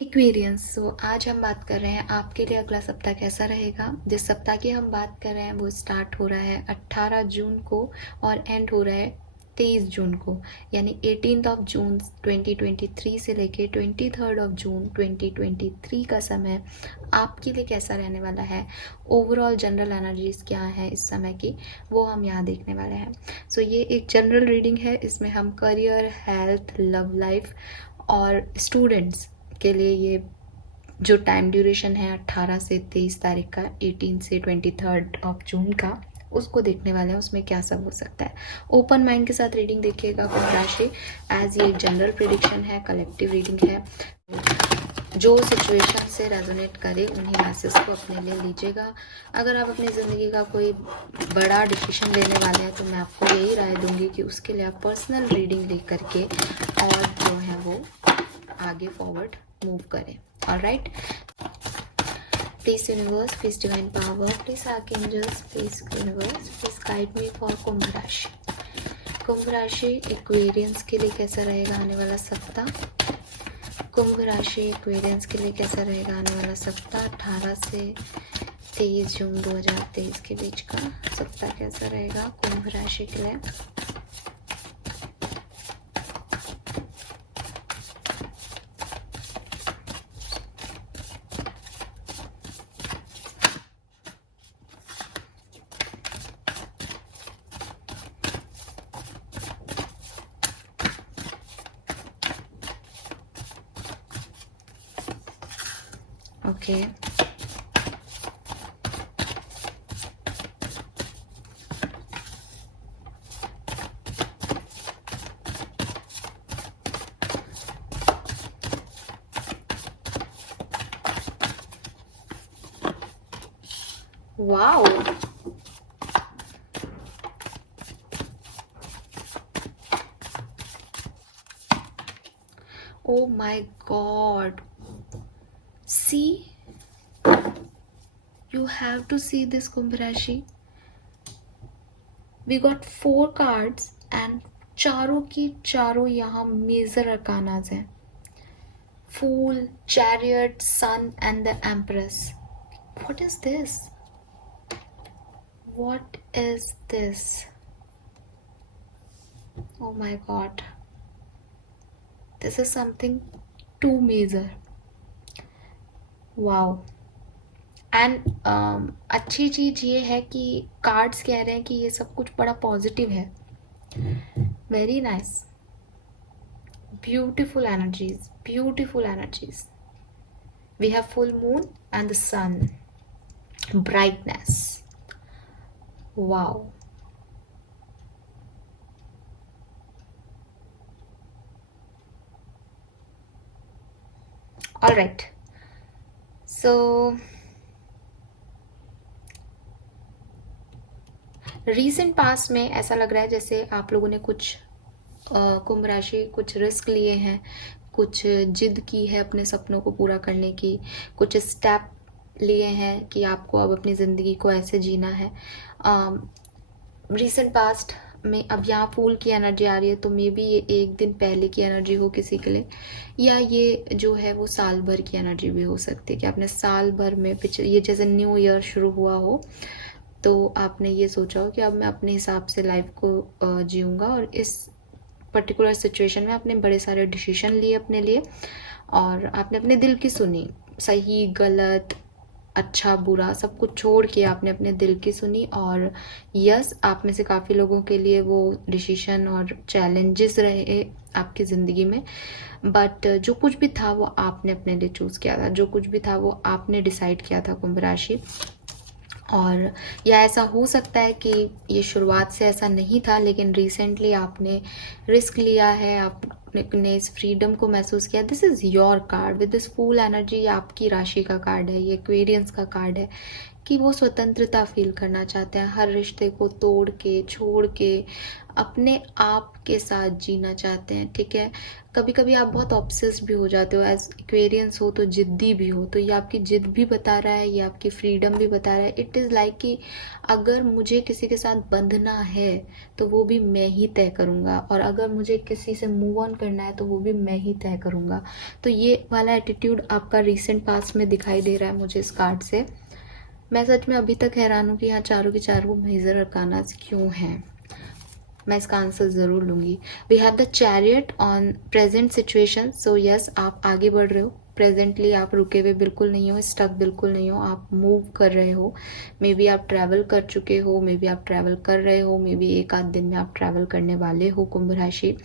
Aquarians. आज हम बात कर रहे हैं आपके लिए अगला सप्ताह कैसा रहेगा। जिस सप्ताह की हम बात कर रहे हैं वो स्टार्ट हो रहा है 18 जून को और एंड हो रहा है 23 जून को, यानी 18 ऑफ जून 2023 से लेके 23 ऑफ जून 2023 का समय आपके लिए कैसा रहने वाला है। ओवरऑल जनरल एनर्जीज क्या है इस समय की, वो हम यहाँ देखने वाले हैं। ये एक जनरल रीडिंग है। इसमें हम करियर, हेल्थ, लव लाइफ और स्टूडेंट्स के लिए ये जो टाइम ड्यूरेशन है 18 से 23 तारीख का, 18 से 23 ऑफ जून का, उसको देखने वाले हैं। उसमें क्या सब हो सकता है। ओपन माइंड के साथ रीडिंग देखिएगा कुंभ राशि, एज ये जनरल प्रिडिक्शन है, कलेक्टिव रीडिंग है। जो सिचुएशन से रेजोनेट करे उन्हीं मैसेज को अपने लिए लीजिएगा। अगर आप अपनी ज़िंदगी का कोई बड़ा डिसीजन लेने वाले हैं तो मैं आपको यही राय दूंगी कि उसके लिए आप पर्सनल रीडिंग ले करके और जो है वो आगे फॉरवर्ड मूव करें। Alright, please universe, please divine power, please archangels, please universe, please guide me for कुंभ राशि। कुंभ राशि एक्वेरियंस के लिए कैसा रहेगा आने वाला सप्ताह। कुंभ राशि एक्वेरियंस के लिए कैसा रहेगा आने वाला सप्ताह। 18 से 23 जून 2023 के बीच का सप्ताह कैसा रहेगा कुंभ राशि के लिए। Okay, wow, oh my god, see, you have to see this Kumbh Rashi. We got 4 cards and चारों की चारों यहाँ मेजर अरकानाज हैं। Fool, Chariot, Sun and the Empress. What is this? What is this? Oh my god, this is something too major. Wow. And अच्छी चीज़ ये है कि cards कह रहे हैं कि ये सब कुछ बड़ा पॉजिटिव है। Very nice, beautiful energies, beautiful energies. We have full moon and the sun, brightness. Wow, all right. So recent past में ऐसा लग रहा है जैसे आप लोगों ने कुछ कुंभ राशि कुछ रिस्क लिए हैं, कुछ जिद की है अपने सपनों को पूरा करने की, कुछ स्टेप लिए हैं कि आपको अब अपनी ज़िंदगी को ऐसे जीना है। रीसेंट पास्ट में अब यहाँ फूल की एनर्जी आ रही है, तो मे बी ये एक दिन पहले की एनर्जी हो किसी के लिए, या ये जो है वो साल भर की एनर्जी भी हो सकती है कि आपने साल भर में पिछले, ये जैसे न्यू ईयर शुरू हुआ हो तो आपने ये सोचा हो कि अब मैं अपने हिसाब से लाइफ को जीऊँगा, और इस पर्टिकुलर सिचुएशन में आपने बड़े सारे डिसीजन लिए अपने लिए और आपने अपने दिल की सुनी। सही गलत, अच्छा बुरा सब कुछ छोड़ के आपने अपने दिल की सुनी। और यस, आप में से काफ़ी लोगों के लिए वो डिसीजन और चैलेंजेस रहे आपकी ज़िंदगी में, बट जो कुछ भी था वो आपने अपने लिए चूज़ किया था, जो कुछ भी था वो आपने डिसाइड किया था कुंभ राशि। और या ऐसा हो सकता है कि ये शुरुआत से ऐसा नहीं था, लेकिन रिसेंटली आपने रिस्क लिया है, आपने इस फ्रीडम को महसूस किया। This is your card with this fool energy. ये आपकी राशि का कार्ड है, ये एक्वेरियंस का कार्ड है कि वो स्वतंत्रता फील करना चाहते हैं, हर रिश्ते को तोड़ के छोड़ के अपने आप के साथ जीना चाहते हैं। ठीक है, कभी कभी आप बहुत ऑब्सेस्ड भी हो जाते हो, एज एक्वेरियंस हो तो जिद्दी भी हो, तो ये आपकी जिद भी बता रहा है, ये आपकी फ्रीडम भी बता रहा है। इट इज़ लाइक कि अगर मुझे किसी के साथ बंधना है तो वो भी मैं ही तय करूँगा, और अगर मुझे किसी से मूव ऑन करना है तो वो भी मैं ही तय करूँगा। तो ये वाला एटीट्यूड आपका रिसेंट पास्ट में दिखाई दे रहा है मुझे इस कार्ड से। मैं सच में अभी तक हैरान हूँ कि यहाँ चारों के चारों मेजर अरकानास क्यों हैं। मैं इसका आंसर ज़रूर लूँगी। We have the chariot on present situation. So yes, आप आगे बढ़ रहे हो। प्रेजेंटली आप रुके हुए बिल्कुल नहीं हो, स्टक बिल्कुल नहीं हो, आप मूव कर रहे हो। मे बी आप ट्रैवल कर चुके हो, मे बी आप ट्रैवल कर रहे हो, मे बी एक आध दिन में आप ट्रैवल करने वाले हो कुंभ राशि।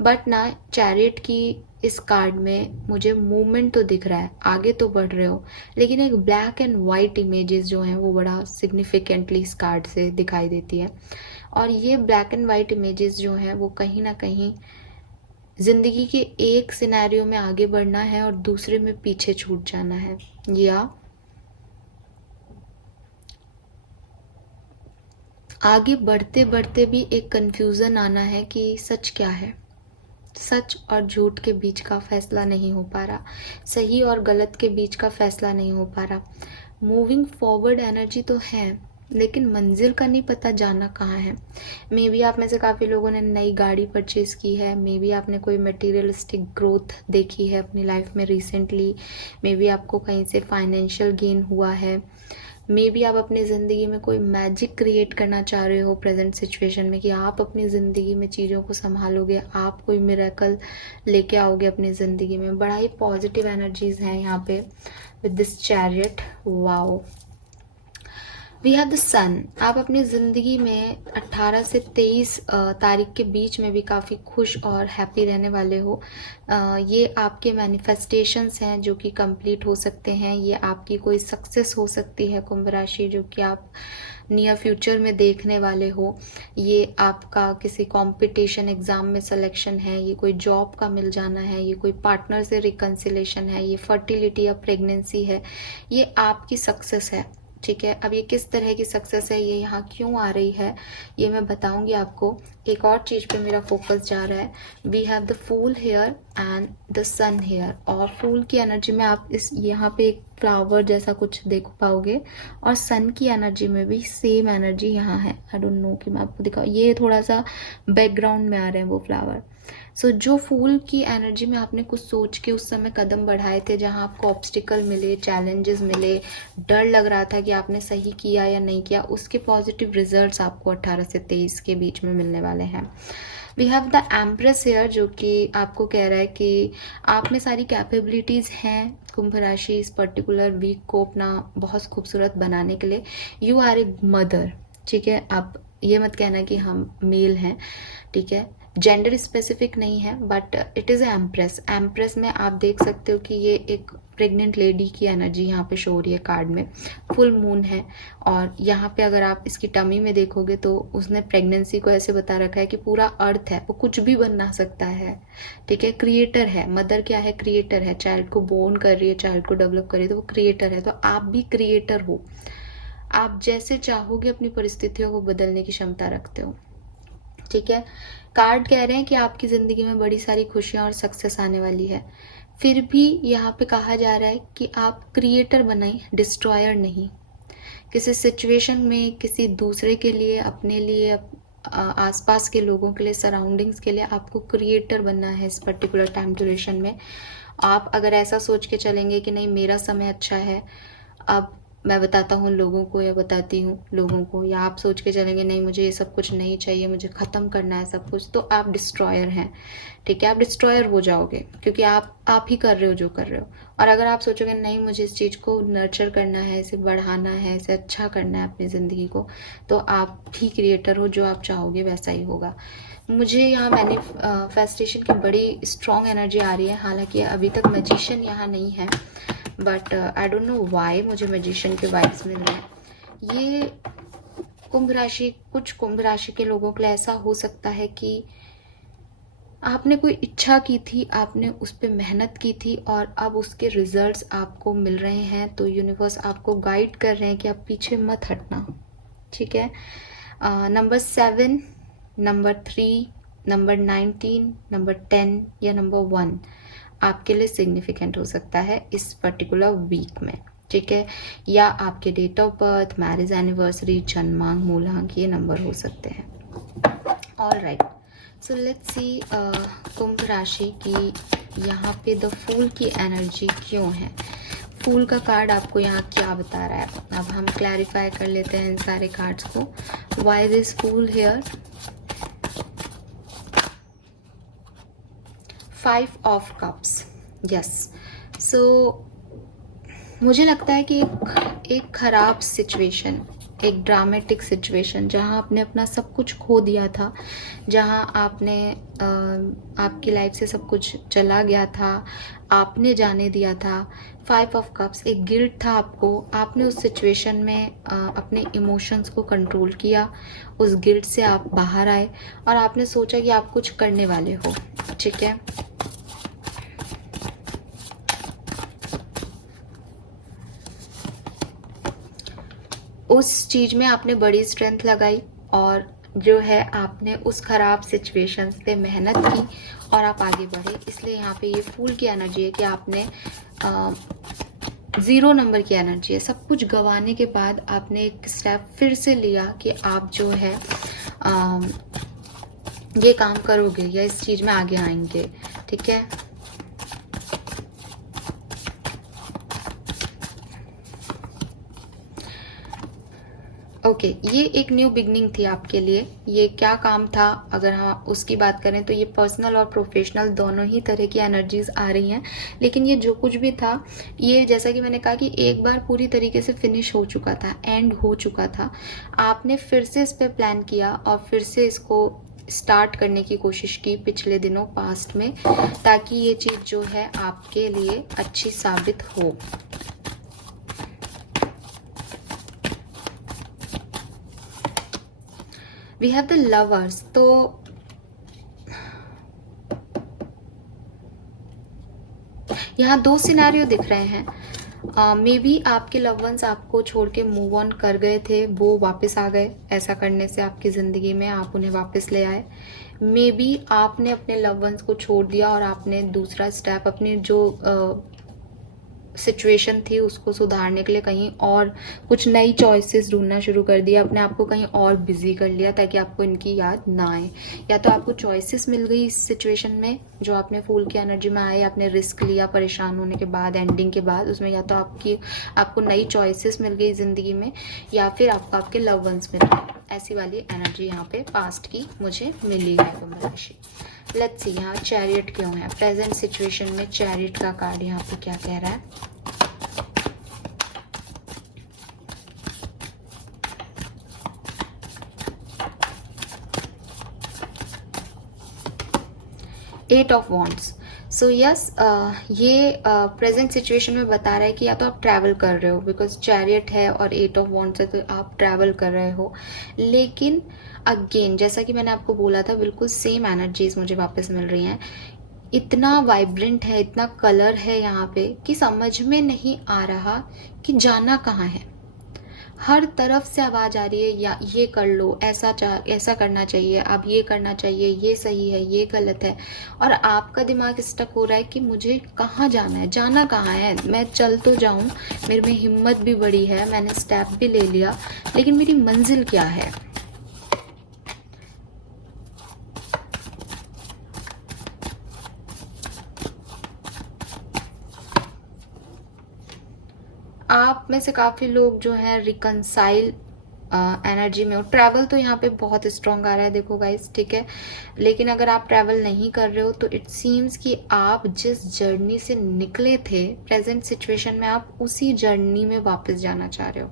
बट ना, चैरियट की इस कार्ड में मुझे मूवमेंट तो दिख रहा है, आगे तो बढ़ रहे हो, लेकिन एक ब्लैक एंड वाइट इमेजेस जो हैं वो बड़ा सिग्निफिकेंटली इस कार्ड से दिखाई देती है। और ये ब्लैक एंड वाइट इमेजेस जो हैं वो कहीं ना कहीं जिंदगी के एक सिनेरियो में आगे बढ़ना है और दूसरे में पीछे छूट जाना है, या आगे बढ़ते बढ़ते भी एक कंफ्यूजन आना है कि सच क्या है। सच और झूठ के बीच का फैसला नहीं हो पा रहा, सही और गलत के बीच का फैसला नहीं हो पा रहा। मूविंग फॉरवर्ड एनर्जी तो है, लेकिन मंजिल का नहीं पता जाना कहाँ है। मे बी आप में से काफ़ी लोगों ने नई गाड़ी परचेज़ की है, मे बी आपने कोई मटेरियलिस्टिक ग्रोथ देखी है अपनी लाइफ में रिसेंटली, मे बी आपको कहीं से फाइनेंशियल गेन हुआ है, मे बी आप अपनी ज़िंदगी में कोई मैजिक क्रिएट करना चाह रहे हो प्रेजेंट सिचुएशन में, कि आप अपनी ज़िंदगी में चीज़ों को संभालोगे, आप कोई मिरेकल लेके आओगे अपनी ज़िंदगी में। बड़ा ही पॉजिटिव एनर्जीज हैं यहाँ पे with this chariot. Wow, we have the sun. आप अपनी ज़िंदगी में 18 से 23 तारीख के बीच में भी काफ़ी खुश और हैप्पी रहने वाले हो। ये आपके मैनिफेस्टेशंस हैं जो कि कंप्लीट हो सकते हैं, ये आपकी कोई सक्सेस हो सकती है कुंभ राशि जो कि आप नियर फ्यूचर में देखने वाले हो। ये आपका किसी कंपटीशन एग्ज़ाम में सिलेक्शन है, ये कोई जॉब का मिल जाना है, ये कोई पार्टनर से रिकन्सिलेशन है, ये फर्टिलिटी या प्रेगनेंसी है, ये आपकी सक्सेस है। ठीक है, अब ये किस तरह की सक्सेस है, ये यहाँ क्यों आ रही है, ये मैं बताऊंगी आपको। एक और चीज़ पे मेरा फोकस जा रहा है। We have the fool here and the sun here. और फूल की एनर्जी में आप इस यहाँ पे एक फ्लावर जैसा कुछ देख पाओगे, और सन की एनर्जी में भी सेम एनर्जी यहाँ है। आई डोंट नो कि मैं आपको दिखाऊँ, ये थोड़ा सा बैकग्राउंड में आ रहे हैं वो फ्लावर। सो जो फूल की एनर्जी में आपने कुछ सोच के उस समय कदम बढ़ाए थे, जहाँ आपको ऑब्स्टिकल मिले, चैलेंजेस मिले, डर लग रहा था कि आपने सही किया या नहीं किया, उसके पॉजिटिव रिजल्ट्स आपको 18 से 23 के बीच में मिलने वाले हैं। We have the empress here जो कि आपको कह रहा है कि आप में सारी कैपेबिलिटीज़ हैं कुंभ राशि इस पर्टिकुलर वीक को अपना बहुत खूबसूरत बनाने के लिए। You are a mother. ठीक है, आप ये मत कहना कि हम मेल हैं। ठीक है, जेंडर स्पेसिफिक नहीं है, but it is empress. Empress में आप देख सकते हो कि ये एक प्रेग्नेंट लेडी की एनर्जी यहाँ पे शो हो रही है कार्ड में। फुल मून है, और यहाँ पे अगर आप इसकी टमी में देखोगे तो उसने प्रेगनेंसी को ऐसे बता रखा है कि पूरा अर्थ है, वो कुछ भी बना सकता है। ठीक है, क्रिएटर है। मदर क्या है? क्रिएटर है। चाइल्ड को बोर्न कर रही है, चाइल्ड को डेवलप कर रही है, तो वो क्रिएटर है। तो आप भी क्रिएटर हो। आप जैसे चाहोगे अपनी परिस्थितियों को बदलने की क्षमता रखते हो। ठीक है, कार्ड कह रहे हैं कि आपकी ज़िंदगी में बड़ी सारी खुशियाँ और सक्सेस आने वाली है। फिर भी यहाँ पे कहा जा रहा है कि आप क्रिएटर बनाएं, डिस्ट्रॉयर नहीं। किसी सिचुएशन में किसी दूसरे के लिए, अपने लिए, आसपास के लोगों के लिए, सराउंडिंग्स के लिए आपको क्रिएटर बनना है इस पर्टिकुलर टाइम ड्यूरेशन में। आप अगर ऐसा सोच के चलेंगे कि नहीं मेरा समय अच्छा है, अब मैं बताता हूँ लोगों को या बताती हूँ लोगों को, या आप सोच के चलेंगे नहीं मुझे ये सब कुछ नहीं चाहिए, मुझे ख़त्म करना है सब कुछ, तो आप डिस्ट्रॉयर हैं। ठीक है, आप डिस्ट्रॉयर हो जाओगे, क्योंकि आप ही कर रहे हो जो कर रहे हो। और अगर आप सोचोगे नहीं मुझे इस चीज़ को नर्चर करना है, इसे बढ़ाना है, इसे अच्छा करना है अपनी ज़िंदगी को, तो आप भी क्रिएटर हो। जो आप चाहोगे वैसा ही होगा। मुझे यहाँ मैनिफेस्टेशन की बड़ी स्ट्रॉन्ग एनर्जी आ रही है। हालांकि अभी तक मैजिशियन यहाँ नहीं है, but I don't know why मुझे मैजिशियन के वाइब्स मिल रहे हैं। ये कुंभ राशि, कुछ कुंभ राशि के लोगों के लिए ऐसा हो सकता है कि आपने कोई इच्छा की थी, आपने उस पे मेहनत की थी और अब उसके रिजल्ट्स आपको मिल रहे हैं, तो यूनिवर्स आपको गाइड कर रहे हैं कि आप पीछे मत हटना, ठीक है। नंबर 7, नंबर 3, नंबर 19, नंबर 10 या नंबर 1 आपके लिए सिग्निफिकेंट हो सकता है इस पर्टिकुलर वीक में, ठीक है। या आपके date of birth, marriage anniversary, जन्मांक, मूलांक, ये नंबर हो सकते हैं। All right, so let's see कुंभ राशि की यहाँ पे द फूल की एनर्जी क्यों है। फूल का कार्ड आपको यहाँ क्या बता रहा है, अब हम क्लैरिफाई कर लेते हैं इन सारे कार्ड्स को। Why this fool here, 5 of cups, yes. So मुझे लगता है कि एक खराब सिचुएशन, एक ड्रामेटिक सिचुएशन जहाँ आपने अपना सब कुछ खो दिया था, जहाँ आपने आपकी लाइफ से सब कुछ चला गया था, आपने जाने दिया था। 5 ऑफ कप्स एक गिल्ट था आपको, आपने उस सिचुएशन में अपने इमोशंस को कंट्रोल किया, उस गिल्ट से आप बाहर आए और आपने सोचा कि आप कुछ करने वाले हो, ठीक है। उस चीज़ में आपने बड़ी स्ट्रेंथ लगाई और जो है आपने उस खराब सिचुएशन से मेहनत की और आप आगे बढ़े। इसलिए यहाँ पे ये फूल की एनर्जी है कि आपने 0 नंबर की एनर्जी है। सब कुछ गंवाने के बाद आपने एक स्टेप फिर से लिया कि आप जो है ये काम करोगे या इस चीज़ में आगे आएंगे, ठीक है। ओके, ये एक न्यू बिगनिंग थी आपके लिए। ये क्या काम था, अगर हम उसकी बात करें तो ये पर्सनल और प्रोफेशनल दोनों ही तरह की एनर्जीज आ रही हैं। लेकिन ये जो कुछ भी था, ये जैसा कि मैंने कहा कि एक बार पूरी तरीके से फिनिश हो चुका था, एंड हो चुका था। आपने फिर से इस पर प्लान किया और फिर से इसको स्टार्ट करने की कोशिश की पिछले दिनों, पास्ट में, ताकि ये चीज़ जो है आपके लिए अच्छी साबित हो। वी हैव द लवर्स, तो यहाँ 2 सिनेरियो दिख रहे हैं। मे बी आपके लव वंस आपको छोड़ के मूव ऑन कर गए थे, वो वापस आ गए। ऐसा करने से आपकी ज़िंदगी में आप उन्हें वापस ले आए। मे बी आपने अपने लव वंस को छोड़ दिया और आपने दूसरा स्टेप, अपनी जो सिचुएशन थी उसको सुधारने के लिए कहीं और कुछ नई चॉइसेस ढूंढना शुरू कर दिया, अपने आप को कहीं और बिजी कर लिया ताकि आपको इनकी याद ना आए। या तो आपको चॉइसेस मिल गई इस सिचुएशन में जो आपने फूल की एनर्जी में आए, आपने रिस्क लिया परेशान होने के बाद, एंडिंग के बाद उसमें, या तो आपको नई चॉइसेस मिल गई ज़िंदगी में, या फिर आपको आपके लव वंस मिल गए। ऐसी वाली एनर्जी यहाँ पे पास्ट की मुझे मिली है कुंभ राशि। लेट्स सी यहाँ चैरियट क्यों है। प्रेजेंट सिचुएशन में चैरियट का कार्ड यहाँ पे क्या कह रहा है। Eight of wands. So yes, ये प्रेजेंट सिचुएशन में बता रहा है कि या तो आप ट्रैवल कर रहे हो, बिकॉज चैरियट है और 8 ऑफ वॉन्ड्स है, तो आप ट्रैवल कर रहे हो। लेकिन अगेन जैसा कि मैंने आपको बोला था, बिल्कुल सेम एनर्जीज मुझे वापस मिल रही हैं। इतना वाइब्रेंट है, इतना कलर है यहाँ पे कि समझ में नहीं आ रहा कि जाना कहाँ है। हर तरफ से आवाज़ आ रही है, या ये कर लो, ऐसा करना चाहिए, अब ये करना चाहिए, ये सही है, ये गलत है। और आपका दिमाग स्टक हो रहा है कि मुझे कहाँ जाना है, जाना कहाँ है। मैं चल तो जाऊँ, मेरे में हिम्मत भी बड़ी है, मैंने स्टेप भी ले लिया, लेकिन मेरी मंजिल क्या है। आप में से काफ़ी लोग जो हैं रिकनसाइल एनर्जी में हो। ट्रैवल तो यहाँ पे बहुत स्ट्रॉन्ग आ रहा है, देखो गाइस, ठीक है। लेकिन अगर आप ट्रैवल नहीं कर रहे हो तो इट सीम्स कि आप जिस जर्नी से निकले थे प्रेजेंट सिचुएशन में, आप उसी जर्नी में वापस जाना चाह रहे हो।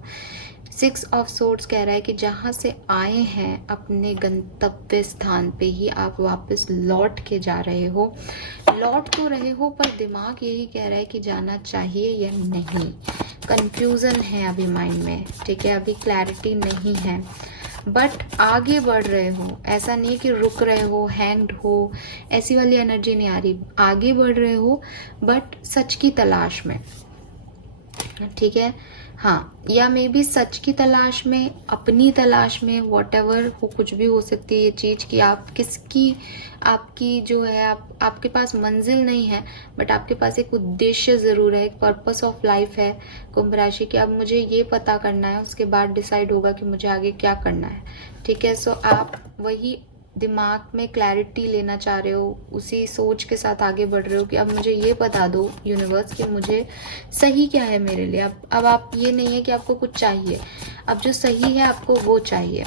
6 ऑफ सोर्ड्स कह रहा है कि जहाँ से आए हैं अपने गंतव्य स्थान पे ही आप वापस लौट के जा रहे हो। लौट तो रहे हो, पर दिमाग यही कह रहा है कि जाना चाहिए या नहीं। कंफ्यूजन है अभी माइंड में, ठीक है, अभी क्लैरिटी नहीं है। बट आगे बढ़ रहे हो, ऐसा नहीं कि रुक रहे हो, हैंग्ड हो, ऐसी वाली एनर्जी नहीं आ रही। आगे बढ़ रहे हो बट सच की तलाश में, ठीक है। हाँ, या मे बी सच की तलाश में, अपनी तलाश में, वॉट एवर हो, कुछ भी हो सकती है ये चीज़ कि आप किसकी, आपकी जो है, आपके पास मंजिल नहीं है बट आपके पास एक उद्देश्य ज़रूर है, एक पर्पस ऑफ लाइफ है कुंभ राशि की। अब मुझे ये पता करना है, उसके बाद डिसाइड होगा कि मुझे आगे क्या करना है, ठीक है। सो आप वही दिमाग में क्लैरिटी लेना चाह रहे हो, उसी सोच के साथ आगे बढ़ रहे हो कि अब मुझे ये बता दो यूनिवर्स कि मुझे सही क्या है मेरे लिए। अब आप, ये नहीं है कि आपको कुछ चाहिए, अब जो सही है आपको वो चाहिए।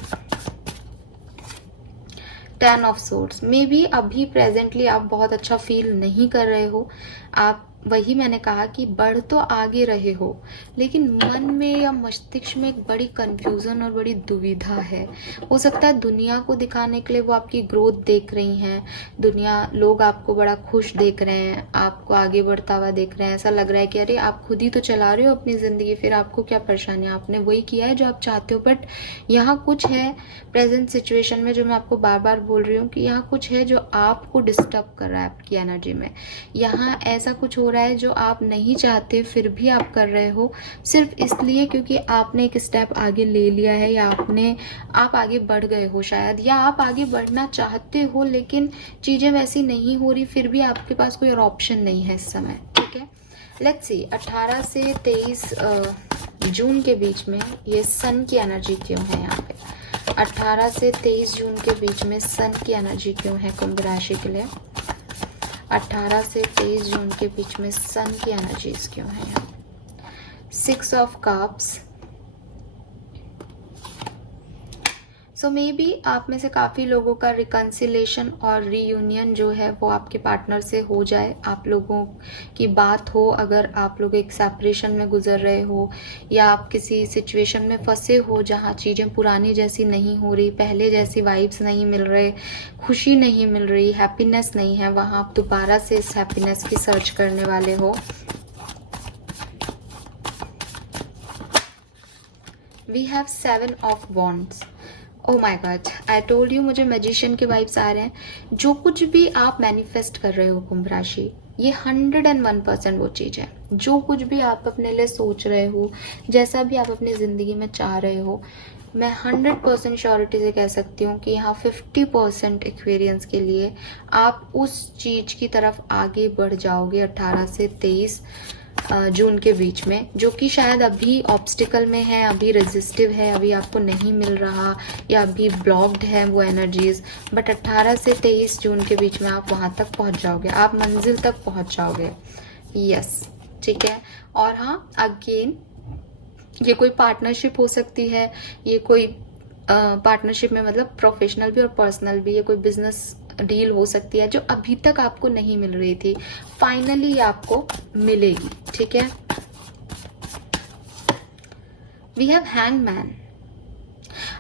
10 ऑफ सोर्ड्स, मे बी अभी प्रेजेंटली आप बहुत अच्छा फील नहीं कर रहे हो। आप, वही मैंने कहा कि बढ़ तो आगे रहे हो, लेकिन मन में या मस्तिष्क में एक बड़ी कंफ्यूजन और बड़ी दुविधा है। हो सकता है दुनिया को दिखाने के लिए वो आपकी ग्रोथ देख रही हैं, दुनिया, लोग आपको बड़ा खुश देख रहे हैं, आपको आगे बढ़ता हुआ देख रहे हैं। ऐसा लग रहा है कि अरे आप खुद ही तो चला रहे हो अपनी ज़िंदगी, फिर आपको क्या परेशानी है, आपने वही किया है जो आप चाहते हो। बट यहाँ कुछ है प्रेजेंट सिचुएशन में, जो मैं आपको बार बार बोल रही हूँ कि यहाँ कुछ है जो आपको डिस्टर्ब कर रहा है आपकी एनर्जी में। यहाँ ऐसा कुछ हो रहा है जो आप नहीं चाहते फिर भी आप कर रहे हो, सिर्फ इसलिए क्योंकि आपने एक स्टेप आगे ले लिया है, या आप आगे बढ़ गए हो शायद, या आप आगे बढ़ना चाहते हो लेकिन चीज़ें वैसी नहीं हो रही, फिर भी आपके पास कोई और ऑप्शन नहीं है इस समय, ठीक है। लेट्स सी 18 से 23 जून के बीच में ये सन की एनर्जी क्यों है यहाँ पे। 18 से 23 जून के बीच में सन की एनर्जी क्यों है कुंभ राशि के लिए। 18 से 23 जून के बीच में सन की एनर्जीज क्यों है यहाँ। 6 of cups. So may be आप में से काफ़ी लोगों का रिकन्सिलेशन और रीयूनियन जो है वो आपके पार्टनर से हो जाए। आप लोगों की बात हो, अगर आप लोग एक सेपरेशन में गुजर रहे हो या आप किसी सिचुएशन में फंसे हो जहाँ चीज़ें पुरानी जैसी नहीं हो रही, पहले जैसी वाइब्स नहीं मिल रहे, खुशी नहीं मिल रही, हैप्पीनेस नहीं है, वहाँ आप दोबारा से इस हैप्पीनेस की सर्च करने वाले हो। We have 7 of wands. Oh my god, I told you, मुझे मैजिशियन के वाइब्स आ रहे हैं। जो कुछ भी आप मैनिफेस्ट कर रहे हो कुंभ राशि, ये 101% वो चीज़ है। जो कुछ भी आप अपने लिए सोच रहे हो, जैसा भी आप अपनी ज़िंदगी में चाह रहे हो, मैं 100% श्योरिटी से कह सकती हूँ कि यहाँ 50% एक्सपीरियंस के लिए आप उस चीज़ की तरफ आगे बढ़ जाओगे 18 से 23 जून के बीच में, जो कि शायद अभी ऑब्स्टिकल में है, अभी रेजिस्टिव है, अभी आपको नहीं मिल रहा, या अभी ब्लॉक्ड है वो एनर्जीज। बट 18 से 23 जून के बीच में आप वहाँ तक पहुँच जाओगे, आप मंजिल तक पहुँच जाओगे। यस, ठीक है। और हाँ, अगेन ये कोई पार्टनरशिप हो सकती है, ये कोई पार्टनरशिप में मतलब प्रोफेशनल भी और पर्सनल भी, ये कोई बिजनेस डील हो सकती है जो अभी तक आपको नहीं मिल रही थी, फाइनली आपको मिलेगी, ठीक है। We have hangman.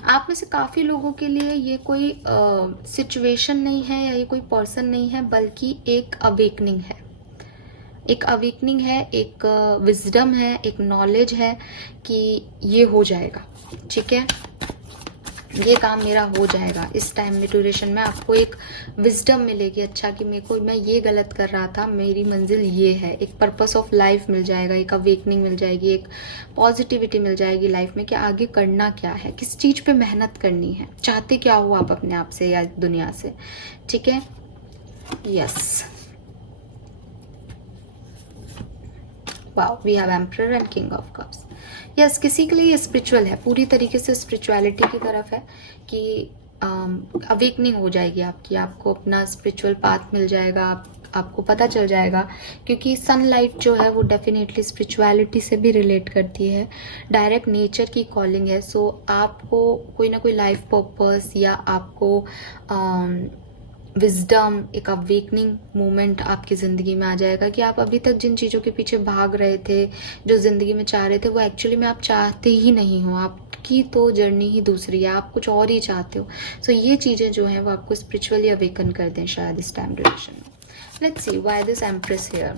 आप में से काफ़ी लोगों के लिए ये कोई सिचुएशन नहीं है या ये कोई पर्सन नहीं है, बल्कि एक अवेकनिंग है। एक अवेकनिंग है, एक विजडम है, एक नॉलेज है कि ये हो जाएगा, ठीक है, ये काम मेरा हो जाएगा। इस टाइम में ड्यूरेशन में आपको एक विजडम मिलेगी, अच्छा कि मेरे को, मैं ये गलत कर रहा था, मेरी मंजिल ये है। एक पर्पस ऑफ लाइफ मिल जाएगा, एक अवेकनिंग मिल जाएगी, एक पॉजिटिविटी मिल जाएगी लाइफ में कि आगे करना क्या है, किस चीज़ पे मेहनत करनी है, चाहते क्या हो आप अपने आप से या दुनिया से, ठीक है। Yes, wow, we have emperor and king of cups. Yes, किसी के लिए ये स्पिरिचुअल है, पूरी तरीके से स्पिरिचुअलिटी की तरफ है कि अवेकनिंग हो जाएगी आपकी, आपको अपना स्पिरिचुअल पाथ मिल जाएगा, आपको पता चल जाएगा, क्योंकि सनलाइट जो है वो डेफिनेटली स्पिरिचुअलिटी से भी रिलेट करती है, डायरेक्ट नेचर की कॉलिंग है। सो आपको कोई ना कोई लाइफ पर्पस या आपको विजडम, एक अवेकनिंग मोमेंट आपकी ज़िंदगी में आ जाएगा कि आप अभी तक जिन चीज़ों के पीछे भाग रहे थे, जो ज़िंदगी में चाह रहे थे, वो एक्चुअली में आप चाहते ही नहीं हो, आपकी तो जर्नी ही दूसरी है, आप कुछ और ही चाहते हो। सो ये चीज़ें जो हैं वो आपको स्पिरिचुअली अवेकन कर दें शायद इस टाइम ड्यूरेशन में। Let's see why this empress here.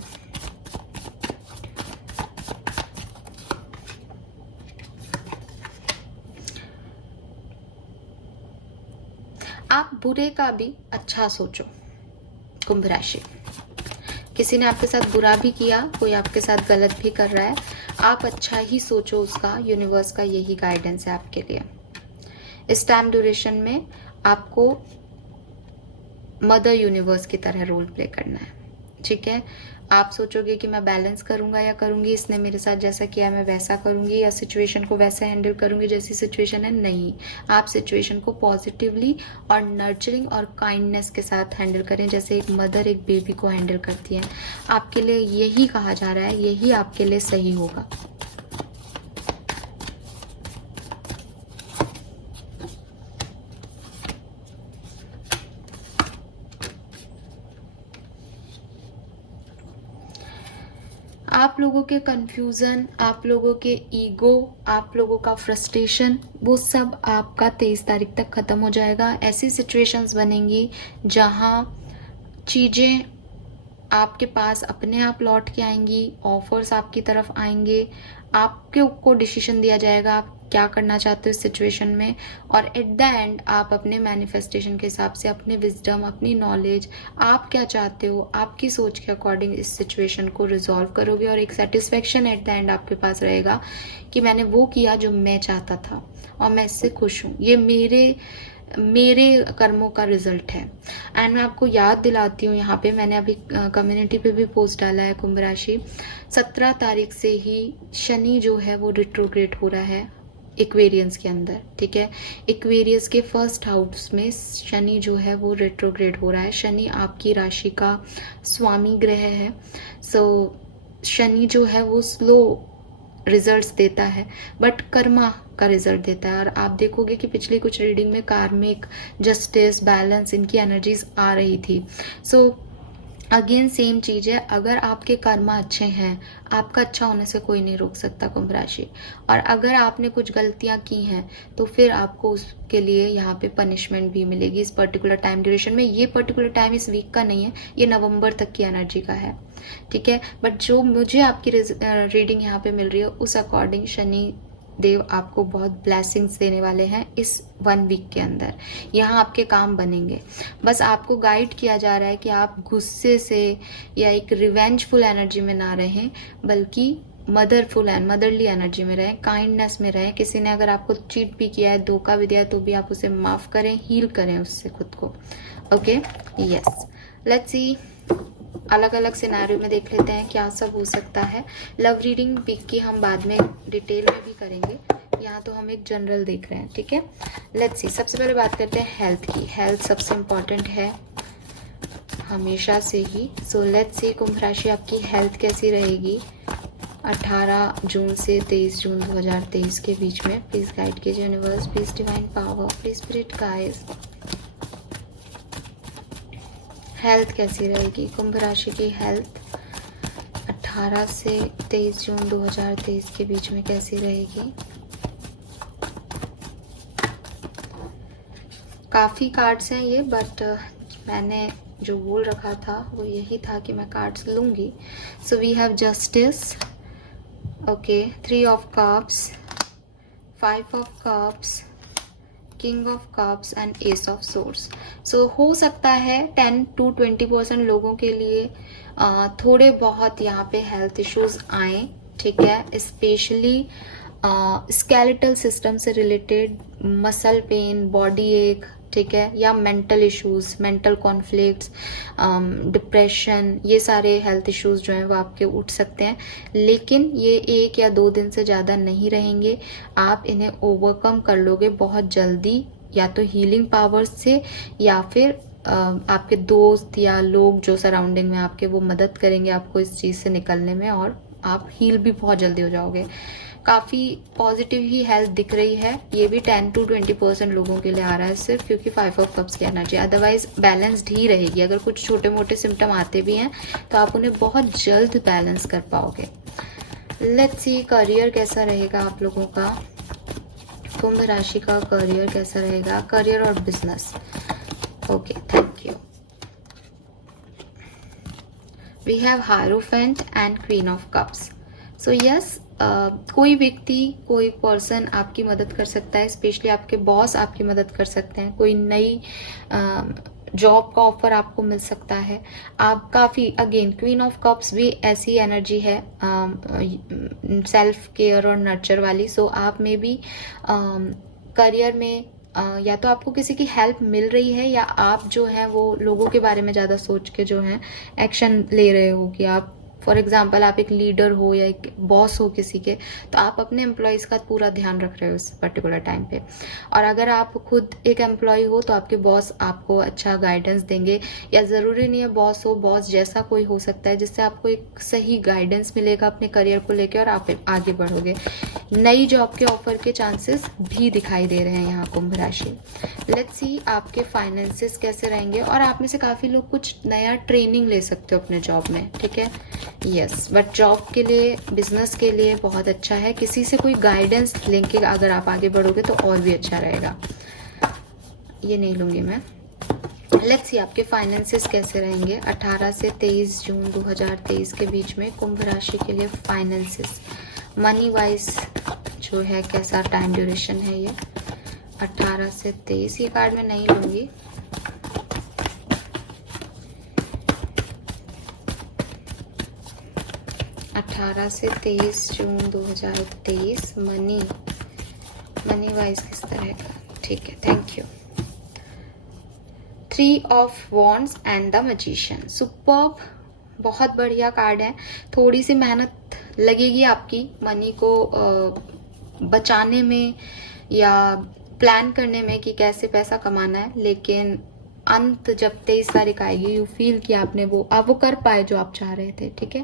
आप बुरे का भी अच्छा सोचो कुंभ राशि। किसी ने आपके साथ बुरा भी किया, कोई आपके साथ गलत भी कर रहा है, आप अच्छा ही सोचो उसका। यूनिवर्स का यही गाइडेंस है आपके लिए। इस टाइम ड्यूरेशन में आपको मदर यूनिवर्स की तरह रोल प्ले करना है, ठीक है। आप सोचोगे कि मैं बैलेंस करूंगा या करूंगी, इसने मेरे साथ जैसा किया मैं वैसा करूंगी, या सिचुएशन को वैसे हैंडल करूंगी जैसी सिचुएशन है। नहीं, आप सिचुएशन को पॉजिटिवली और नर्चरिंग और काइंडनेस के साथ हैंडल करें, जैसे एक मदर एक बेबी को हैंडल करती है। आपके लिए यही कहा जा रहा है, यही आपके लिए सही होगा। आप लोगों के कंफ्यूजन, आप लोगों के ईगो, आप लोगों का फ्रस्ट्रेशन, वो सब आपका 23 तारीख तक खत्म हो जाएगा। ऐसी सिचुएशंस बनेंगी जहां चीजें आपके पास अपने आप लौट के आएंगी, ऑफर्स आपकी तरफ आएंगे, आपके को डिसीजन दिया जाएगा आप क्या करना चाहते हो इस सिचुएशन में, और एट द एंड आप अपने मैनिफेस्टेशन के हिसाब से, अपने विजडम, अपनी नॉलेज, आप क्या चाहते हो, आपकी सोच के अकॉर्डिंग इस सिचुएशन को रिजॉल्व करोगे, और एक सेटिस्फेक्शन एट द एंड आपके पास रहेगा कि मैंने वो किया जो मैं चाहता था और मैं इससे खुश हूँ, ये मेरे कर्मों का रिजल्ट है। एंड मैं आपको याद दिलाती हूँ, यहाँ पे मैंने अभी कम्युनिटी पे भी पोस्ट डाला है, कुंभ राशि 17 तारीख से ही शनि जो है वो रिट्रोग्रेड हो रहा है एक्वेरियंस के अंदर, ठीक है। एक्वेरियस के फर्स्ट हाउस में शनि जो है वो रिट्रोग्रेड हो रहा है। शनि आपकी राशि का स्वामी ग्रह है। सो शनि जो है वो स्लो रिजल्ट्स देता है, बट कर्मा का रिजल्ट देता है। और आप देखोगे कि पिछली कुछ रीडिंग में कार्मिक, जस्टिस, बैलेंस, इनकी एनर्जीज आ रही थी। सो अगेन सेम चीज है, अगर आपके कर्मा अच्छे हैं, आपका अच्छा होने से कोई नहीं रोक सकता कुंभ राशि। और अगर आपने कुछ गलतियां की हैं तो फिर आपको उसके लिए यहाँ पे पनिशमेंट भी मिलेगी इस पर्टिकुलर टाइम ड्यूरेशन में। ये पर्टिकुलर टाइम इस वीक का नहीं है, ये नवंबर तक की एनर्जी का है, ठीक है। बट जो मुझे आपकी रीडिंग यहाँ पे मिल रही है उस अकॉर्डिंग शनि देव आपको बहुत ब्लेसिंग्स देने वाले हैं इस 1 वीक के अंदर। यहाँ आपके काम बनेंगे। बस आपको गाइड किया जा रहा है कि आप गुस्से से या एक रिवेंजफुल एनर्जी में ना रहें, बल्कि मदरफुल एंड मदरली एनर्जी में रहें, काइंडनेस में रहें। किसी ने अगर आपको चीट भी किया है, धोखा भी दिया है, तो भी आप उसे माफ करें, हील करें उससे खुद को। Okay, yes, let's see. अलग अलग सिनेरियो में देख लेते हैं क्या सब हो सकता है। लव रीडिंग वीक की हम बाद में डिटेल में भी करेंगे, यहाँ तो हम एक जनरल देख रहे हैं, ठीक है। लेट्स सी, सबसे पहले बात करते हैं हेल्थ की। हेल्थ सबसे इम्पॉर्टेंट है हमेशा से ही। सो लेट्स सी कुंभ राशि आपकी हेल्थ कैसी रहेगी 18 जून से 23 जून 2023 के बीच में। प्लीज गाइड कीजिए universe, please divine power, please spirit guides. Health कैसी रहेगी कुंभ राशि की हेल्थ 18 से 23 जून 2023 के बीच में कैसी रहेगी। काफ़ी कार्ड्स हैं ये, बट मैंने जो बोल रखा था वो यही था कि मैं कार्ड्स लूँगी। So we have justice, okay, 3 of cups, 5 of cups, king of cups and ace of swords. So हो सकता है 10 to 20% लोगों के लिए थोड़े बहुत यहाँ पे हेल्थ इश्यूज आए, ठीक है। स्पेशली स्केलेटल सिस्टम से रिलेटेड मसल पेन, बॉडी एक, ठीक है, या mental issues, mental conflicts, depression, ये सारे हेल्थ इश्यूज जो हैं वो आपके उठ सकते हैं। लेकिन ये 1 या 2 दिन से ज़्यादा नहीं रहेंगे, आप इन्हें ओवरकम कर लोगे बहुत जल्दी, या तो हीलिंग पावर्स से या फिर आपके दोस्त या लोग जो सराउंडिंग में आपके वो मदद करेंगे आपको इस चीज़ से निकलने में, और आप हील भी बहुत जल्दी हो जाओगे। काफ़ी पॉजिटिव ही हेल्थ दिख रही है। ये भी 10 to 20% लोगों के लिए आ रहा है सिर्फ, क्योंकि 5 ऑफ कप्स की एनर्जी। अदरवाइज बैलेंस्ड ही रहेगी। अगर कुछ छोटे मोटे सिम्टम आते भी हैं तो आप उन्हें बहुत जल्द बैलेंस कर पाओगे। लेट्स सी करियर कैसा रहेगा आप लोगों का, कुंभ राशि का करियर कैसा रहेगा, करियर और business. Okay, thank you. We have hierophant and queen of cups. So yes, कोई व्यक्ति, कोई पर्सन आपकी मदद कर सकता है, स्पेशली आपके बॉस आपकी मदद कर सकते हैं। कोई नई जॉब का ऑफर आपको मिल सकता है। आप काफ़ी, अगेन क्वीन ऑफ कप्स भी ऐसी एनर्जी है, सेल्फ केयर और नर्चर वाली। सो आप में भी करियर में या तो आपको किसी की हेल्प मिल रही है, या आप जो है वो लोगों के बारे में ज़्यादा सोच के जो है एक्शन ले रहे हो कि आप, फॉर एग्जाम्पल आप एक लीडर हो या एक बॉस हो किसी के, तो आप अपने एम्प्लॉयज़ का पूरा ध्यान रख रहे हो उस पर्टिकुलर टाइम पे। और अगर आप खुद एक एम्प्लॉय हो तो आपके बॉस आपको अच्छा गाइडेंस देंगे, या ज़रूरी नहीं है बॉस हो, बॉस जैसा कोई हो सकता है जिससे आपको एक सही गाइडेंस मिलेगा अपने करियर को लेकर और आप आगे बढ़ोगे। नई जॉब के ऑफर के चांसेस भी दिखाई दे रहे हैं यहाँ कुंभ राशि। लेट्स सी आपके फाइनेंसेस कैसे रहेंगे। और आप में से काफ़ी लोग कुछ नया ट्रेनिंग ले सकते हो अपने जॉब में, ठीक है। यस, बट जॉब के लिए, बिजनेस के लिए बहुत अच्छा है। किसी से कोई गाइडेंस लेके अगर आप आगे बढ़ोगे तो और भी अच्छा रहेगा। ये नहीं लूँगी मैं। लेट्स सी आपके फाइनेंसेस कैसे रहेंगे 18 से 23 जून 2023 के बीच में कुंभ राशि के लिए। फाइनेंसेस मनी वाइज जो है कैसा टाइम ड्यूरेशन है ये 18 से 23। ये कार्ड मैं नहीं लूँगी। अठारह से 23 जून 2023 मनी वाइज किस तरह का, ठीक है, thank you. 3 of wands and the magician, superb, बहुत बढ़िया कार्ड है। थोड़ी सी मेहनत लगेगी आपकी मनी को बचाने में या प्लान करने में कि कैसे पैसा कमाना है, लेकिन अंत जब 23 तारीख आएगी यू फील कि आप वो कर पाए जो आप चाह रहे थे, ठीक है।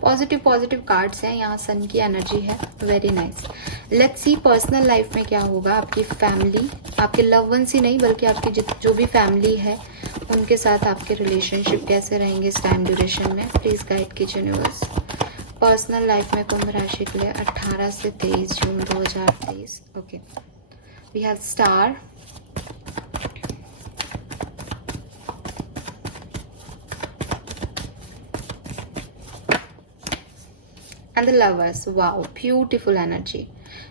पॉजिटिव कार्ड्स हैं यहाँ, सन की एनर्जी है, very nice. Let's see personal life में क्या होगा। आपकी फैमिली, आपके लव वंस ही नहीं बल्कि आपकी जो भी फैमिली है उनके साथ आपके रिलेशनशिप कैसे रहेंगे इस टाइम ड्यूरेशन में। प्लीज गाइड कीजिए यूनिवर्स। पर्सनल लाइफ में कुंभ राशि के लिए 18 से 23 जून 2023। Okay, we have star, and the lovers. Wow, beautiful energy.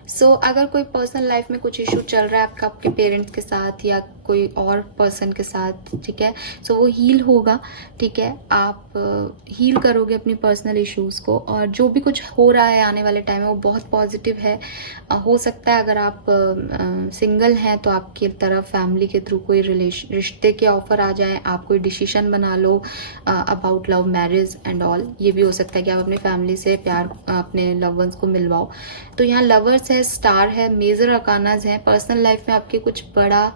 So अगर कोई पर्सनल लाइफ में कुछ इशू चल रहा है आपका, आपके पेरेंट्स के साथ या कोई और पर्सन के साथ, ठीक है, सो वो हील होगा, ठीक है। आप हील करोगे अपनी पर्सनल इश्यूज को, और जो भी कुछ हो रहा है आने वाले टाइम में वो बहुत पॉजिटिव है। हो सकता है अगर आप सिंगल हैं तो आपकी तरफ फैमिली के थ्रू कोई रिश्ते के ऑफर आ जाए, आप कोई डिसीजन बना लो about love, marriage and all. ये भी हो सकता है कि आप अपनी फैमिली से प्यार, अपने लव वंस को मिलवाओ। तो यहाँ लवर्स है, स्टार है, मेजर अकानाज है। पर्सनल लाइफ में आपके कुछ बड़ा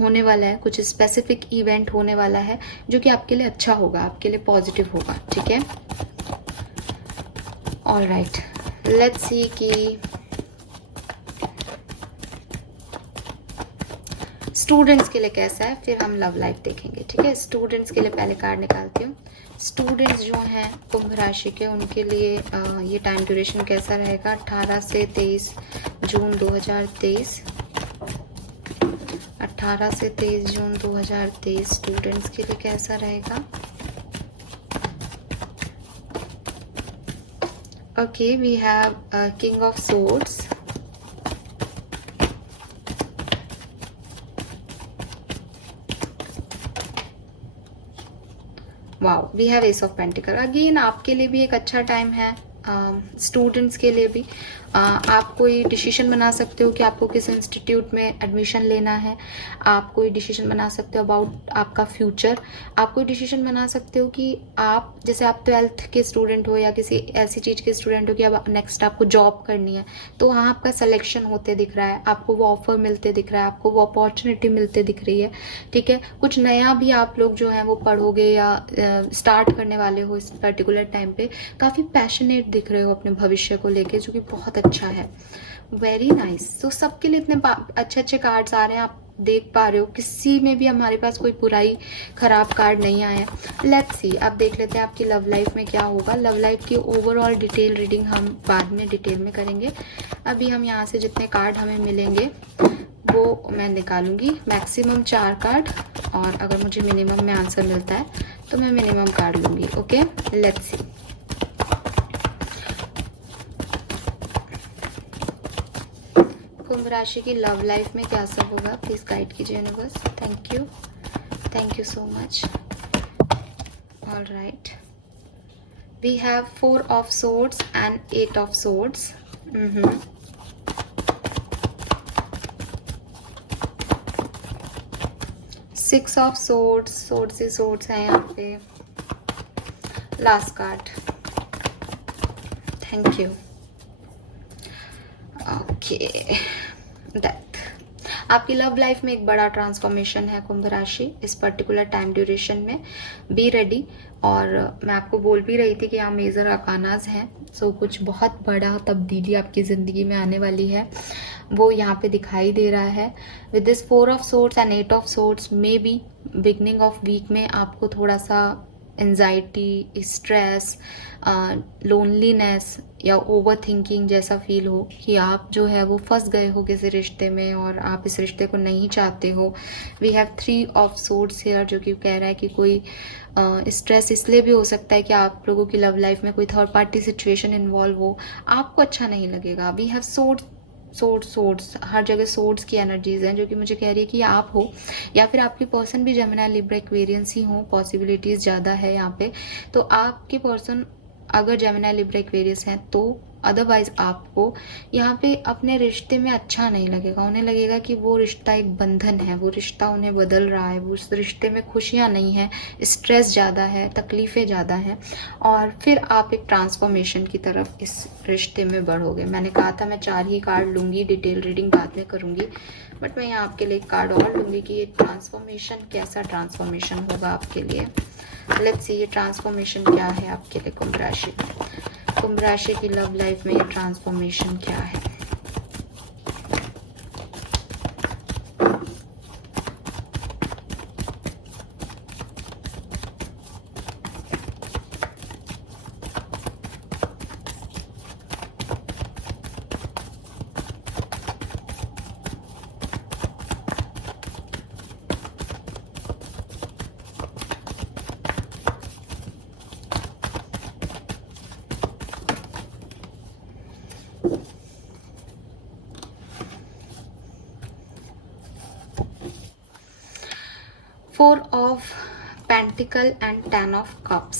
होने वाला है, कुछ स्पेसिफिक इवेंट होने वाला है जो कि आपके लिए अच्छा होगा, आपके लिए पॉजिटिव होगा, ठीक है। ऑलराइट, लेट्स सी कि स्टूडेंट्स के लिए कैसा है, फिर हम लव लाइफ देखेंगे, ठीक है। स्टूडेंट्स के लिए पहले कार्ड निकालती हूँ। स्टूडेंट्स जो हैं कुंभ राशि के, उनके लिए ये टाइम ड्यूरेशन कैसा रहेगा 18 से 23 जून 2023। 18 से 23 जून 2023 स्टूडेंट्स के लिए कैसा रहेगा। Okay, we have king of swords, wow, we have ace of pentacle. Again आपके लिए भी एक अच्छा टाइम है, स्टूडेंट्स के लिए भी। आप कोई डिसीजन बना सकते हो कि आपको किस इंस्टीट्यूट में एडमिशन लेना है। आप कोई डिसीजन बना सकते हो अबाउट आपका फ्यूचर। आप कोई डिसीजन बना सकते हो कि आप, जैसे आप 12th के स्टूडेंट हो या किसी ऐसी चीज़ के स्टूडेंट हो कि अब नेक्स्ट आपको जॉब करनी है, तो वहाँ आपका सिलेक्शन होते दिख रहा है, आपको वो ऑफर मिलते दिख रहा है, आपको वो अपॉर्चुनिटी मिलते दिख रही है, ठीक है। कुछ नया भी आप लोग जो है वो पढ़ोगे या स्टार्ट करने वाले हो इस पर्टिकुलर टाइम पे। काफ़ी पैशनेट दिख रहे हो अपने भविष्य को लेके, जो कि बहुत अच्छा है, वेरी नाइस। तो सबके लिए इतने अच्छे अच्छे कार्ड्स आ रहे हैं, आप देख पा रहे हो, किसी में भी हमारे पास कोई बुराई खराब कार्ड नहीं आया। लेट्स सी, अब देख लेते हैं आपकी लव लाइफ में क्या होगा। लव लाइफ की ओवरऑल डिटेल रीडिंग हम बाद में डिटेल में करेंगे। अभी हम यहाँ से जितने कार्ड हमें मिलेंगे वो मैं निकालूंगी, मैक्सिमम 4 कार्ड, और अगर मुझे मिनिमम में आंसर मिलता है तो मैं मिनिमम कार्ड लूंगी। Okay, let's see. कुंभ राशि की लव लाइफ में क्या सब होगा, प्लीज गाइड कीजिए universe. Thank you so much. All right, we have 4 of swords and 8 of swords. 6 of swords, swords ही सोर्ड्स हैं यहाँ पे। Last card, thank you. Okay, death. आपकी लव लाइफ में एक बड़ा ट्रांसफॉर्मेशन है कुंभ राशि इस पर्टिकुलर टाइम ड्यूरेशन में। Be ready. और मैं आपको बोल भी रही थी कि यहाँ मेजर अकानाज हैं, सो कुछ बहुत बड़ा तब्दीली आपकी ज़िंदगी में आने वाली है, वो यहाँ पे दिखाई दे रहा है। With this 4 of swords and 8 of swords, maybe beginning of week में आपको थोड़ा सा एंजाइटी, स्ट्रेस, लोनलीनेस या ओवर थिंकिंग जैसा फील हो कि आप जो है वो फंस गए हो किसी रिश्ते में और आप इस रिश्ते को नहीं चाहते हो। We have 3 of swords here, जो कि कह रहा है कि कोई स्ट्रेस इसलिए भी हो सकता है कि आप लोगों की लव लाइफ में कोई थर्ड पार्टी सिचुएशन इन्वॉल्व हो, आपको अच्छा नहीं लगेगा। वी हैव सोर्ड्स, हर जगह सोर्ड्स की एनर्जीज हैं, जो कि मुझे कह रही है कि आप हो या फिर आपकी पर्सन भी जेमिनी, लिब्रा, एक्वेरियंस ही हो, पॉसिबिलिटीज ज़्यादा है यहाँ पे। तो आपके पर्सन अगर जेमिनी, लिब्रा, एक्वेरियस हैं तो अदरवाइज आपको यहाँ पे अपने रिश्ते में अच्छा नहीं लगेगा। उन्हें लगेगा कि वो रिश्ता एक बंधन है, वो रिश्ता उन्हें बदल रहा है, वो उस रिश्ते में खुशियाँ नहीं हैं, स्ट्रेस ज़्यादा है, तकलीफ़ें ज़्यादा हैं, और फिर आप एक ट्रांसफॉर्मेशन की तरफ इस रिश्ते में बढ़ोगे। मैंने कहा था मैं 4 ही कार्ड लूँगी, डिटेल रीडिंग बाद में करूँगी, बट मैं यहाँ आपके लिए एक कार्ड और लूँगी कि ये ट्रांसफॉर्मेशन कैसा ट्रांसफॉर्मेशन होगा आपके लिए। लेट्स सी ये ट्रांसफॉर्मेशन क्या है आपके लिए कुंभ राशि। कुंभ राशि की लव लाइफ में ये ट्रांसफॉर्मेशन क्या है। Four of Pentacle and 10 of Cups.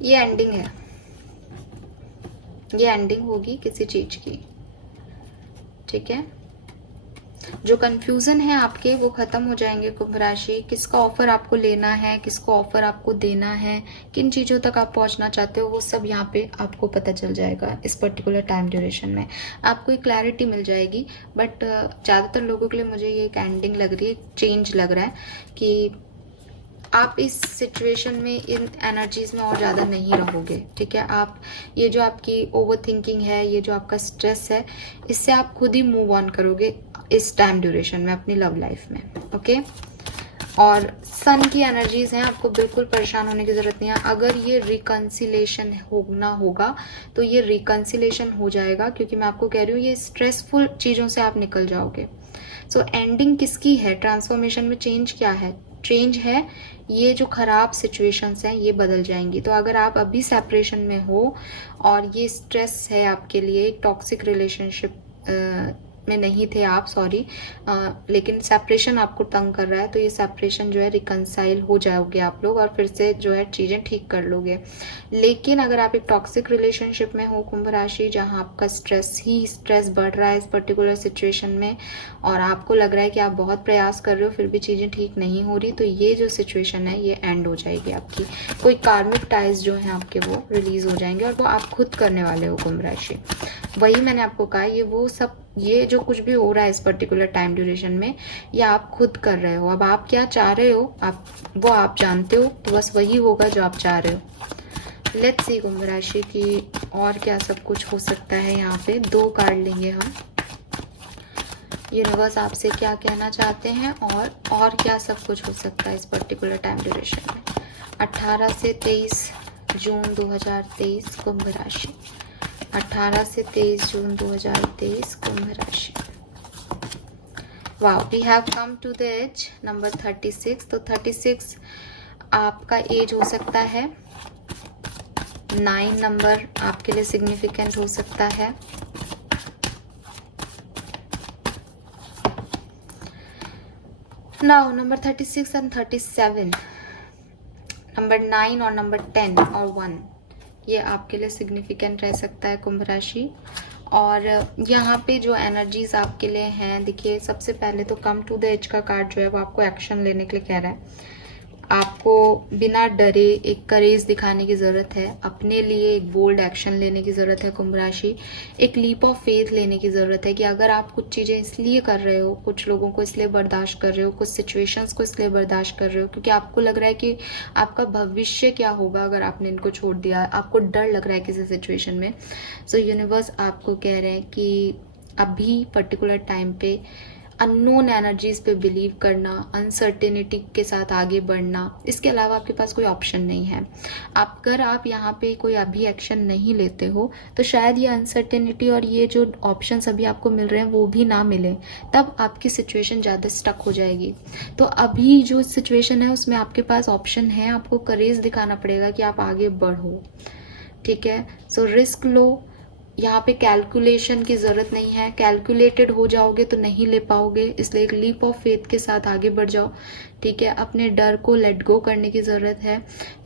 ये एंडिंग है, ये एंडिंग होगी किसी चीज की, ठीक है। जो कंफ्यूजन है आपके वो खत्म हो जाएंगे कुंभ राशि। किसका ऑफर आपको लेना है, किसको ऑफर आपको देना है, किन चीज़ों तक आप पहुंचना चाहते हो, वो सब यहाँ पे आपको पता चल जाएगा। इस पर्टिकुलर टाइम ड्यूरेशन में आपको एक क्लैरिटी मिल जाएगी, बट ज़्यादातर लोगों के लिए मुझे ये एक एंडिंग लग रही है, चेंज लग रहा है कि आप इस सिचुएशन में, इन एनर्जीज में और ज़्यादा नहीं रहोगे, ठीक है। आप ये जो आपकी ओवर थिंकिंग है, ये जो आपका स्ट्रेस है, इससे आप खुद ही मूव ऑन करोगे इस टाइम ड्यूरेशन में अपनी लव लाइफ में, ओके। और सन की एनर्जीज हैं, आपको बिल्कुल परेशान होने की ज़रूरत नहीं है। अगर ये रिकन्सिलेशन होना होगा तो ये रिकन्सिलेशन हो जाएगा, क्योंकि मैं आपको कह रही हूँ ये स्ट्रेसफुल चीज़ों से आप निकल जाओगे। सो एंडिंग किसकी है, ट्रांसफॉर्मेशन में चेंज क्या है, चेंज है ये जो खराब सिचुएशंस हैं ये बदल जाएंगी। तो अगर आप अभी सेपरेशन में हो और ये स्ट्रेस है आपके लिए, एक टॉक्सिक रिलेशनशिप में नहीं थे आप, सॉरी, लेकिन सेपरेशन आपको तंग कर रहा है, तो ये सेपरेशन जो है रिकंसाइल हो जाओगे आप लोग और फिर से जो है चीज़ें ठीक कर लोगे। लेकिन अगर आप एक टॉक्सिक रिलेशनशिप में हो कुंभ राशि, जहाँ आपका स्ट्रेस ही स्ट्रेस बढ़ रहा है इस पर्टिकुलर सिचुएशन में, और आपको लग रहा है कि आप बहुत प्रयास कर रहे हो फिर भी चीज़ें ठीक नहीं हो रही, तो ये जो सिचुएशन है ये एंड हो जाएगी आपकी। कोई कार्मिक टाइज जो हैं आपके वो रिलीज हो जाएंगे, और वो आप खुद करने वाले हो कुंभ राशि। वही मैंने आपको कहा, ये वो सब, ये जो कुछ भी हो रहा है इस पर्टिकुलर टाइम ड्यूरेशन में, ये आप खुद कर रहे हो। अब आप क्या चाह रहे हो वो आप जानते हो, तो बस वही होगा जो आप चाह रहे हो। लेट्स सी कुंभ राशि की और क्या सब कुछ हो सकता है। यहाँ पे 2 कार्ड लेंगे हम, यूनिवर्स आपसे क्या कहना चाहते हैं और क्या सब कुछ हो सकता है इस पर्टिकुलर टाइम ड्यूरेशन में। 18 से 23 जून 2023 कुंभ राशि। 18 से 23 जून 2023 कुंभ राशि। Wow, we have come to the edge, number 36। तो 36 आपका एज हो सकता है 9 नंबर आपके लिए सिग्निफिकेंट हो सकता है। नाउ नंबर 36 एंड 37, नंबर 9 और नंबर 10 और 1, ये आपके लिए सिग्निफिकेंट रह सकता है कुंभ राशि। और यहाँ पे जो एनर्जीज आपके लिए हैं, देखिए सबसे पहले तो कम टू द एज का कार्ड जो है वो आपको एक्शन लेने के लिए कह रहा है। आपको बिना डरे एक करेज दिखाने की ज़रूरत है, अपने लिए एक बोल्ड एक्शन लेने की ज़रूरत है कुंभ राशि। एक लीप ऑफ फेथ लेने की ज़रूरत है कि अगर आप कुछ चीज़ें इसलिए कर रहे हो, कुछ लोगों को इसलिए बर्दाश्त कर रहे हो, कुछ सिचुएशंस को इसलिए बर्दाश्त कर रहे हो क्योंकि आपको लग रहा है कि आपका भविष्य क्या होगा अगर आपने इनको छोड़ दिया, आपको डर लग रहा है किसी सिचुएशन में। सो यूनिवर्स आपको कह रहे हैं कि अभी पर्टिकुलर टाइम पे अननोन एनर्जीज पे बिलीव करना, अनसर्टेनिटी के साथ आगे बढ़ना, इसके अलावा आपके पास कोई ऑप्शन नहीं है। अगर आप यहाँ पे कोई अभी एक्शन नहीं लेते हो तो शायद ये अनसर्टेनिटी और ये जो ऑप्शंस अभी आपको मिल रहे हैं वो भी ना मिले, तब आपकी सिचुएशन ज़्यादा स्टक हो जाएगी। तो अभी जो सिचुएशन है उसमें आपके पास ऑप्शन है, आपको करेज दिखाना पड़ेगा कि आप आगे बढ़ो, ठीक है। सो रिस्क लो, यहाँ पे कैलकुलेशन की ज़रूरत नहीं है, कैलकुलेटेड हो जाओगे तो नहीं ले पाओगे, इसलिए एक लीप ऑफ फेथ के साथ आगे बढ़ जाओ, ठीक है। अपने डर को लेट गो करने की ज़रूरत है।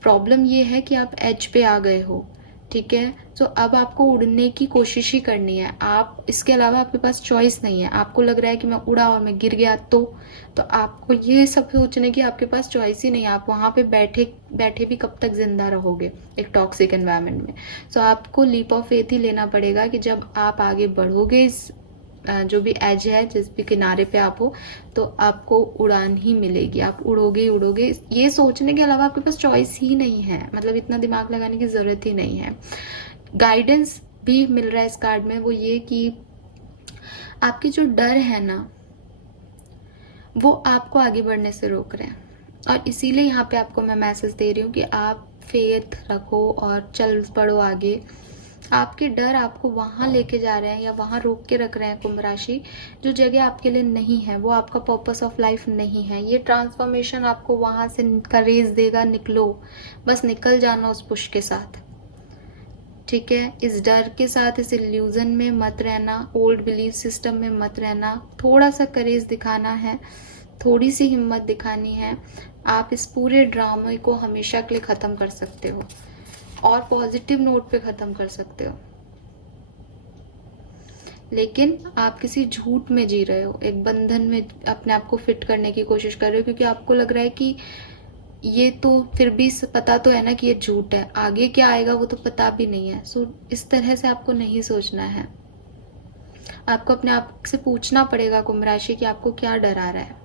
प्रॉब्लम ये है कि आप एज पे आ गए हो, ठीक है। तो अब आपको उड़ने की कोशिश ही करनी है, आप इसके अलावा आपके पास चॉइस नहीं है। आपको लग रहा है कि मैं उड़ा और मैं गिर गया तो आपको ये सब सोचने की आपके पास चॉइस ही नहीं है। आप वहाँ पे बैठे बैठे भी कब तक जिंदा रहोगे एक टॉक्सिक एनवायरनमेंट में। सो आपको लीप ऑफ फेथ ही लेना पड़ेगा कि जब आप आगे बढ़ोगे इस जो भी एज है, जिस भी किनारे पे आप हो, तो आपको उड़ान ही मिलेगी, आप उड़ोगे ही उड़ोगे। ये सोचने के अलावा आपके पास चॉइस ही नहीं है, मतलब इतना दिमाग लगाने की ज़रूरत ही नहीं है। गाइडेंस भी मिल रहा है इस कार्ड में, वो ये कि आपकी जो डर है ना वो आपको आगे बढ़ने से रोक रहे हैं, और इसीलिए यहाँ पे आपको मैं मैसेज दे रही हूँ कि आप फेथ रखो और चल पड़ो आगे। आपके डर आपको वहाँ लेके जा रहे हैं या वहाँ रोक के रख रहे हैं कुंभ राशि, जो जगह आपके लिए नहीं है, वो आपका पर्पस ऑफ लाइफ नहीं है। ये ट्रांसफॉर्मेशन आपको वहाँ से करेज देगा, निकलो, बस निकल जाना उस पुश के साथ, ठीक है। इस डर के साथ, इस इल्यूजन में मत रहना, ओल्ड बिलीफ सिस्टम में मत रहना। थोड़ा सा करेज दिखाना है, थोड़ी सी हिम्मत दिखानी है। आप इस पूरे ड्रामे को हमेशा के लिए ख़त्म कर सकते हो और पॉजिटिव नोट पे ख़त्म कर सकते हो, लेकिन आप किसी झूठ में जी रहे हो, एक बंधन में अपने आप को फिट करने की कोशिश कर रहे हो, क्योंकि आपको लग रहा है कि ये तो फिर भी पता तो है ना कि ये झूठ है, आगे क्या आएगा वो तो पता भी नहीं है। सो इस तरह से आपको नहीं सोचना है। आपको अपने आप से पूछना पड़ेगा कुंभ राशि कि आपको क्या डरा रहा है,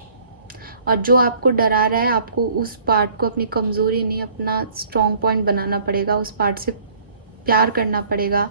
और जो आपको डरा रहा है आपको उस पार्ट को अपनी कमज़ोरी नहीं, अपना स्ट्रॉन्ग पॉइंट बनाना पड़ेगा, उस पार्ट से प्यार करना पड़ेगा,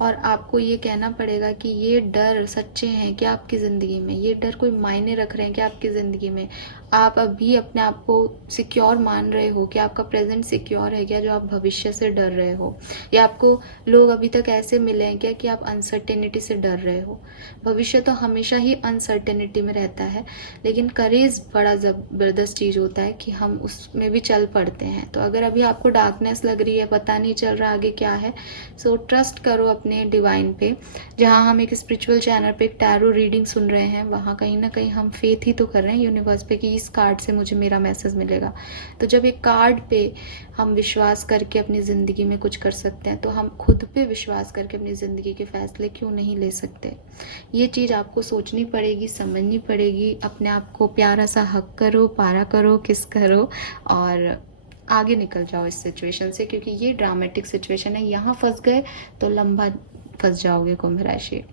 और आपको ये कहना पड़ेगा कि ये डर सच्चे हैं क्या आपकी ज़िंदगी में, ये डर कोई मायने रख रहे हैं क्या आपकी ज़िंदगी में। आप अभी अपने आप को सिक्योर मान रहे हो क्या, आपका प्रेजेंट सिक्योर है क्या, जो आप भविष्य से डर रहे हो, या आपको लोग अभी तक ऐसे मिले हैं क्या कि आप अनसर्टेनिटी से डर रहे हो। भविष्य तो हमेशा ही अनसर्टेनिटी में रहता है, लेकिन करेज बड़ा ज़बरदस्त चीज़ होता है कि हम उसमें भी चल पड़ते हैं। तो अगर अभी आपको डार्कनेस लग रही है, पता नहीं चल रहा आगे क्या है, सो ट्रस्ट करो अपने डिवाइन पे। जहाँ हम एक स्पिरिचुअल चैनल पे एक टैरो रीडिंग सुन रहे हैं, वहाँ कहीं ना कहीं हम फेथ ही तो कर रहे हैं यूनिवर्स पे कि इस कार्ड से मुझे मेरा मैसेज मिलेगा। तो जब एक कार्ड पे हम विश्वास करके अपनी ज़िंदगी में कुछ कर सकते हैं, तो हम खुद पे विश्वास करके अपनी ज़िंदगी के फैसले क्यों नहीं ले सकते। ये चीज़ आपको सोचनी पड़ेगी, समझनी पड़ेगी। अपने आप को प्यारा सा हक करो, पारा करो, किस करो, और आगे निकल जाओ इस सिचुएशन से, क्योंकि ये ड्रामेटिक सिचुएशन है। यहाँ फंस गए तो लंबा फंस जाओगे कुंभ राशि।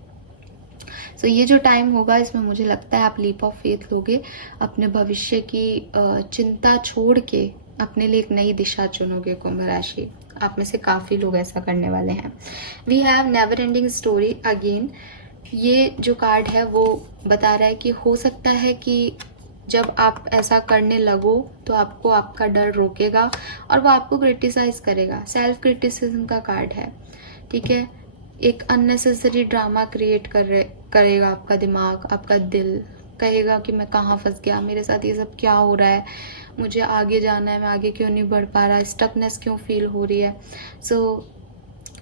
सो ये जो टाइम होगा इसमें मुझे लगता है आप लीप ऑफ फेथ लोगे, अपने भविष्य की चिंता छोड़ के अपने लिए एक नई दिशा चुनोगे कुंभ राशि। आप में से काफ़ी लोग ऐसा करने वाले हैं। We have never ending story again. ये जो कार्ड है वो बता रहा है कि हो सकता है कि जब आप ऐसा करने लगो तो आपको आपका डर रोकेगा और वो आपको क्रिटिसाइज करेगा। सेल्फ क्रिटिसिज्म का कार्ड है, ठीक है। एक अननेसेसरी ड्रामा क्रिएट करेगा आपका दिमाग, आपका दिल कहेगा कि मैं कहाँ फंस गया, मेरे साथ ये सब क्या हो रहा है, मुझे आगे जाना है, मैं आगे क्यों नहीं बढ़ पा रहा, स्टकनेस क्यों फील हो रही है। सो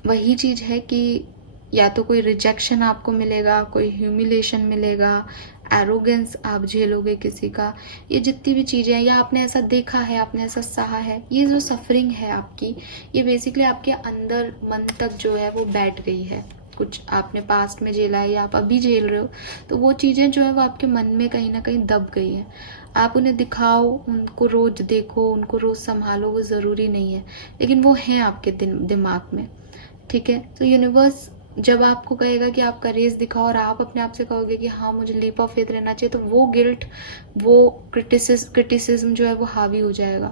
वही चीज़ है कि या तो कोई रिजेक्शन आपको मिलेगा, कोई ह्यूमिलेशन मिलेगा, एरोगेंस आप झेलोगे किसी का, ये जितनी भी चीज़ें हैं, या आपने ऐसा देखा है, आपने ऐसा सहा है, ये जो सफरिंग है आपकी, ये बेसिकली आपके अंदर मन तक जो है वो बैठ गई है। कुछ आपने पास्ट में झेला है या आप अभी झेल रहे हो, तो वो चीज़ें जो है वो आपके मन में कहीं ना कहीं दब गई हैं। आप उन्हें दिखाओ, उनको रोज देखो, उनको रोज संभालो, वो ज़रूरी नहीं है, लेकिन वो हैं आपके दिमाग में। ठीक है, तो यूनिवर्स जब आपको कहेगा कि आप करेज दिखाओ और आप अपने आप से कहोगे कि हाँ मुझे लीप ऑफ फेथ रहना चाहिए, तो वो गिल्ट, वो क्रिटिसिज्म जो है वो हावी हो जाएगा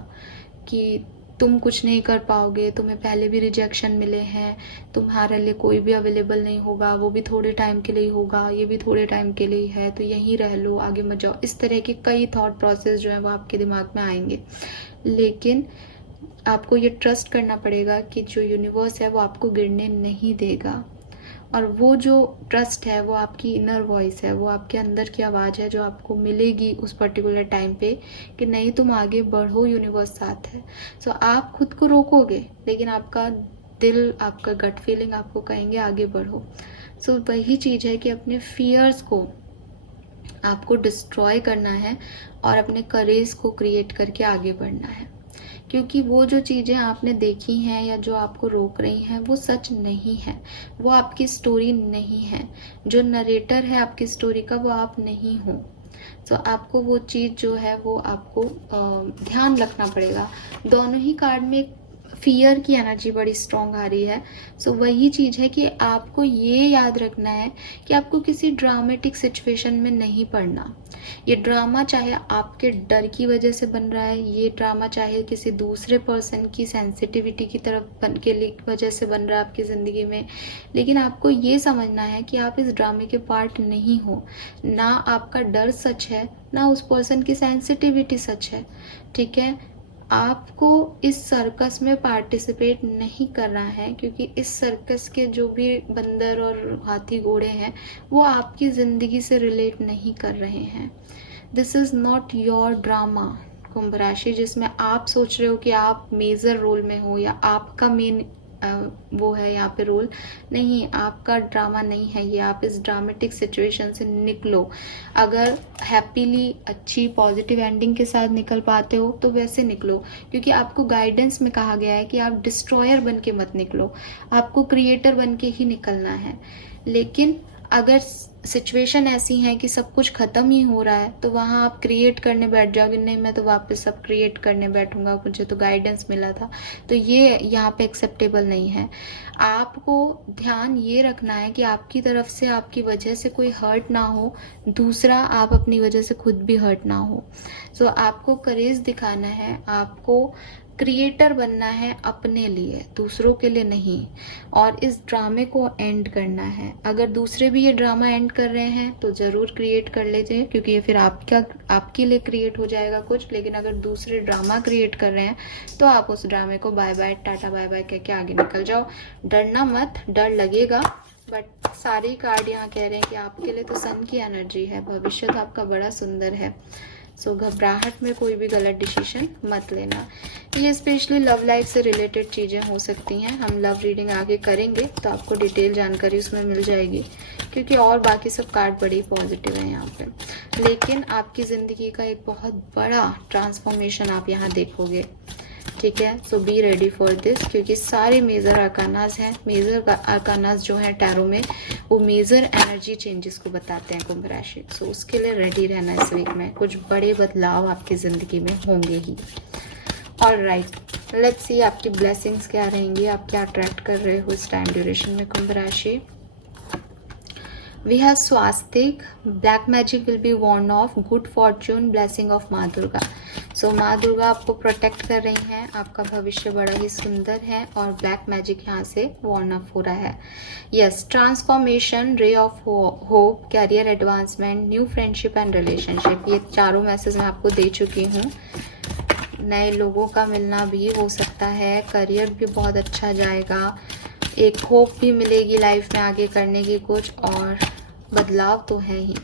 कि तुम कुछ नहीं कर पाओगे, तुम्हें पहले भी रिजेक्शन मिले हैं, तुम्हारे लिए कोई भी अवेलेबल नहीं होगा, वो भी थोड़े टाइम के लिए होगा, ये भी थोड़े टाइम के लिए है, तो यहीं रह लो, आगे मत जाओ। इस तरह के कई थॉट प्रोसेस जो है वो आपके दिमाग में आएंगे, लेकिन आपको ये ट्रस्ट करना पड़ेगा कि जो यूनिवर्स है वो आपको गिरने नहीं देगा। और वो जो ट्रस्ट है वो आपकी इनर वॉइस है, वो आपके अंदर की आवाज़ है जो आपको मिलेगी उस पर्टिकुलर टाइम पे कि नहीं तुम आगे बढ़ो, यूनिवर्स साथ है। सो आप खुद को रोकोगे, लेकिन आपका दिल, आपका गट फीलिंग आपको कहेंगे आगे बढ़ो। सो वही चीज़ है कि अपने फियर्स को आपको डिस्ट्रॉय करना है और अपने करेज को क्रिएट करके आगे बढ़ना है, क्योंकि वो जो चीज़ें आपने देखी हैं या जो आपको रोक रही हैं वो सच नहीं है, वो आपकी स्टोरी नहीं है। जो नरेटर है आपकी स्टोरी का वो आप नहीं हो। तो आपको वो चीज़ जो है वो आपको ध्यान रखना पड़ेगा। दोनों ही कार्ड में फियर की एनर्जी बड़ी स्ट्रॉन्ग आ रही है। सो वही चीज़ है कि आपको ये याद रखना है कि आपको किसी ड्रामेटिक सिचुएशन में नहीं पड़ना। ये ड्रामा चाहे आपके डर की वजह से बन रहा है, ये ड्रामा चाहे किसी दूसरे पर्सन की सेंसिटिविटी की तरफ के लिए वजह से बन रहा है आपकी ज़िंदगी में, लेकिन आपको ये समझना है कि आप इस ड्रामे के पार्ट नहीं हो। ना आपका डर सच है, ना उस पर्सन की सेंसिटिविटी सच है। ठीक है, आपको इस सर्कस में पार्टिसिपेट नहीं करना है, क्योंकि इस सर्कस के जो भी बंदर और हाथी घोड़े हैं वो आपकी ज़िंदगी से रिलेट नहीं कर रहे हैं। This is not your drama कुंभ राशि, जिसमें आप सोच रहे हो कि आप मेजर रोल में हो या आपका मेन वो है यहाँ पे रोल। नहीं, आपका ड्रामा नहीं है ये। आप इस ड्रामेटिक सिचुएशन से निकलो। अगर हैप्पीली अच्छी पॉजिटिव एंडिंग के साथ निकल पाते हो तो वैसे निकलो, क्योंकि आपको गाइडेंस में कहा गया है कि आप डिस्ट्रॉयर बन के मत निकलो, आपको क्रिएटर बन के ही निकलना है। लेकिन अगर सिचुएशन ऐसी है कि सब कुछ ख़त्म ही हो रहा है तो वहाँ आप क्रिएट करने बैठ जाओगे, नहीं मैं तो वापस सब क्रिएट करने बैठूंगा, मुझे तो गाइडेंस मिला था, तो ये यहाँ पे एक्सेप्टेबल नहीं है। आपको ध्यान ये रखना है कि आपकी तरफ से, आपकी वजह से कोई हर्ट ना हो, दूसरा आप अपनी वजह से खुद भी हर्ट ना हो। सो आपको करेज दिखाना है, आपको क्रिएटर बनना है अपने लिए, दूसरों के लिए नहीं, और इस ड्रामे को एंड करना है। अगर दूसरे भी ये ड्रामा एंड कर रहे हैं तो ज़रूर क्रिएट कर लीजिए, क्योंकि ये फिर आपके लिए क्रिएट हो जाएगा कुछ। लेकिन अगर दूसरे ड्रामा क्रिएट कर रहे हैं तो आप उस ड्रामे को bye bye, tata bye bye कह के आगे निकल जाओ। डरना मत, डर लगेगा, बट सारे कार्ड यहाँ कह रहे हैं कि आपके लिए तो सन की एनर्जी है, भविष्य तो आपका बड़ा सुंदर है। सो घबराहट में कोई भी गलत डिसीजन मत लेना। ये स्पेशली लव लाइफ से रिलेटेड चीज़ें हो सकती हैं। हम लव रीडिंग आगे करेंगे तो आपको डिटेल जानकारी उसमें मिल जाएगी, क्योंकि और बाकी सब कार्ड बड़े ही पॉजिटिव हैं यहाँ पे। लेकिन आपकी ज़िंदगी का एक बहुत बड़ा ट्रांसफॉर्मेशन आप यहाँ देखोगे। ठीक है, सो बी रेडी फॉर दिस, क्योंकि सारे मेजर आर्कानाज हैं। मेजर आर्कानाज जो हैं टैरो में, वो मेजर एनर्जी चेंजेस को बताते हैं कुंभ राशि। सो उसके लिए रेडी रहना। इस वीक में कुछ बड़े बदलाव आपकी ज़िंदगी में होंगे ही। ऑलराइट, लेट्स सी आपकी ब्लेसिंग्स क्या रहेंगी, आप क्या अट्रैक्ट कर रहे हो इस टाइम ड्यूरेशन में कुंभ राशि। We have swastik, black magic will be warned off, good fortune, blessing of माँ दुर्गा। सो माँ दुर्गा आपको प्रोटेक्ट कर रही हैं, आपका भविष्य बड़ा ही सुंदर है, और ब्लैक मैजिक यहाँ से वॉर्न ऑफ हो रहा है। Yes, transformation, ray of hope, career advancement, new friendship and relationship, ये चारों मैसेज मैं आपको दे चुकी हूँ। नए लोगों का मिलना भी हो सकता है, करियर भी बहुत अच्छा जाएगा, एक होप भी मिलेगी लाइफ में आगे करने की कुछ, और बदलाव तो है ही।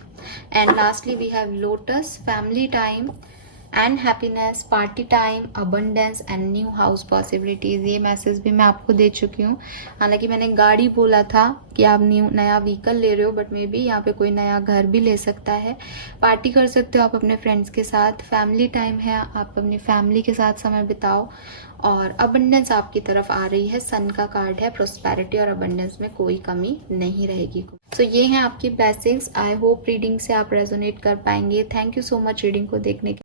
And lastly we have lotus, family time and happiness, party time, abundance and new house possibilities. ये मैसेज भी मैं आपको दे चुकी हूँ। हालांकि मैंने गाड़ी बोला था कि आप नया व्हीकल ले रहे हो, बट मे बी यहाँ पे कोई नया घर भी ले सकता है। पार्टी कर सकते हो आप अपने फ्रेंड्स के साथ, फैमिली टाइम है, आप अपनी फैमिली के साथ समय बिताओ। और अबंडेंस आपकी तरफ आ रही है, सन का कार्ड है, प्रोस्पेरिटी और अबंडेंस में कोई कमी नहीं रहेगी। सो ये हैं आपकी ब्लेसिंग्स। आई होप रीडिंग से आप रेजोनेट कर पाएंगे। Thank you so much reading को देखने के